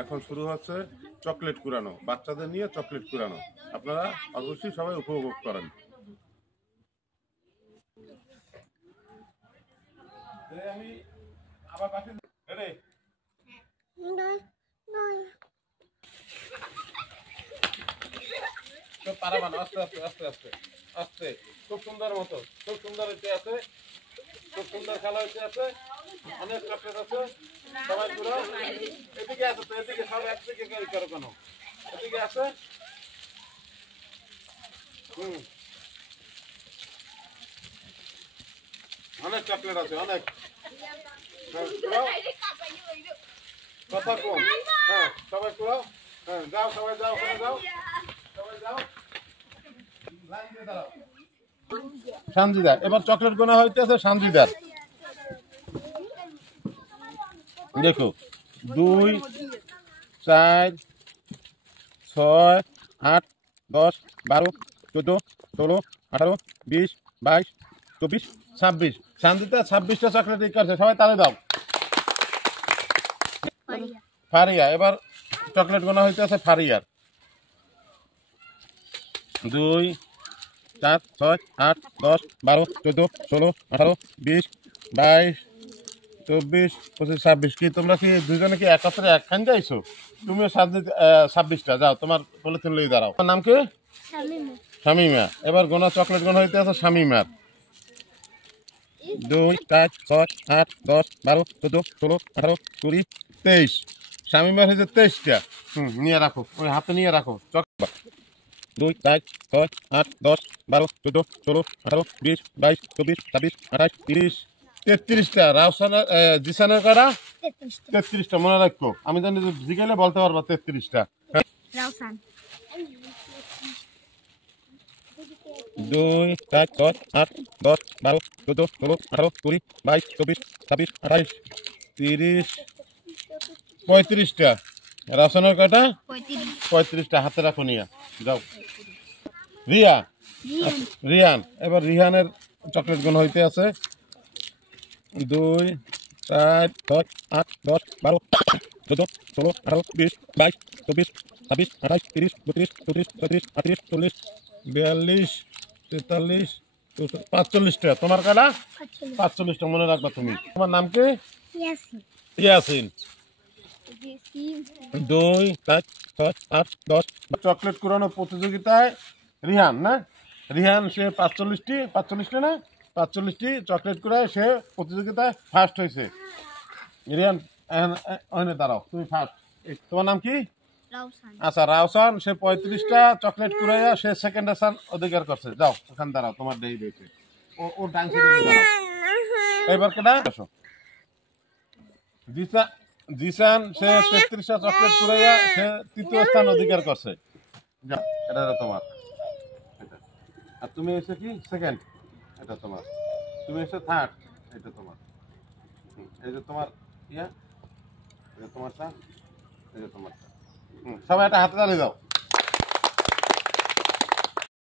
এখন শুরু হচ্ছে চকলেট কুড়ানো, বাচ্চাদের নিয়ে চকলেট কুড়ানো। আপনারা অবশ্যই সবাই উপভোগ করেন। আমি আবার বাকি পারাবান আস্তে আস্তে আস্তে আস্তে আস্তে। খুব সুন্দর মতো, খুব সুন্দর হইতে আছে, খুব সুন্দর খেলা হইতে আছে, অনেক চকলেট আছে। সবাই পুরো এদিকে আছে তো, এদিকে সব একদিকে করো কেন, এদিকে আছে। অনেক চকলেট আছে, অনেক। কথা কম। হ্যাঁ সবাই পুরো, হ্যাঁ যাও সবাই যাও, ওখানে যাও, সবাই যাও। সানজিদার এবার চকলেট গোনা হইতেছে সানজিদার। দেখো 2 4 6 8 10 12 14 16 18 20 22 24 26। সানজিদা 26টা চকলেট করছে, সবাই তালে দাও। ফারিয়া এবার চকলেট গোনা হইতেছে ফারিয়ার। 2 4 6 8 10 12 14 16 18 20 22 24 25 26। কি তোমরা কি দুজনে কি একত্রে একখান যাইছো? তুমিও 26টা যাও, তোমার পলিথিন লই দাঁড়াও। তোমার নাম কি? শামিমা। এবার গোনা চকলেট গোনা হইতে আছে শামিমার। 2 4 6 8 10 12 14 16 18 20 23। শামিমার হয়েছে 23টা। নিয়ে রাখো, ওই হাতে নিয়ে রাখো চকলেট। 2 4 6 8 10 12 14 16 18 20 22 24 26 28 30 33টা। রাউসানের জিসানের করা 33টা, মনে রাখো। আমি জানি জিজ্ঞাসা বলতে পারবো 33টা। 2 4 6 8 10 12 14 16 18 20 22 24 26 28 30 35টা। রাউসানের কয়টা? 35টা। হাতে রাখো নিয়ে যাও। রিয়ান এবার রিহানের চকলেট গুণ হইতে আছে। 2 4 6 8 10 12 14 16 18 20 22 24 26 28 30 32 33 34 38 40 42 43 45টা। তোমার কাটা 45টা, মনে রাখবা তুমি। তোমার নাম কি? ইয়াসিন। 2 4 6 8 10 চকলেট কুড়ানো প্রতিযোগিতায় রিহান না, রিহান সে 45টা না 45টি চকলেট কুড়ায় সে প্রতিযোগিতায় ফার্স্ট হয়েছে। রিহান ওখানে দাঁড়াও, তুমি ফার্স্ট। তোমার নাম কি? আচ্ছা রাউসান, সে 35টা চকলেট কুড়াইয়া সে সেকেন্ড স্থান অধিকার করছে। যাও ওখানে দাঁড়াও, তোমার দেই দিয়েছে ও ডান সাইডে দাঁড়াও। এবার কেডা? জিসান সে 33টা চকলেট কুড়াইয়া সে তৃতীয় স্থান অধিকার করছে। যাও এটা তোমার, আর তুমি এসে কি সেকেন্ড, এটা তোমার। তুমি এসে থার্ড, এটা তোমার। এই যে তোমার ইয়া, এটা তোমার চা, এই যে তোমার চা। সবাই একটা হাতে তালি দাও।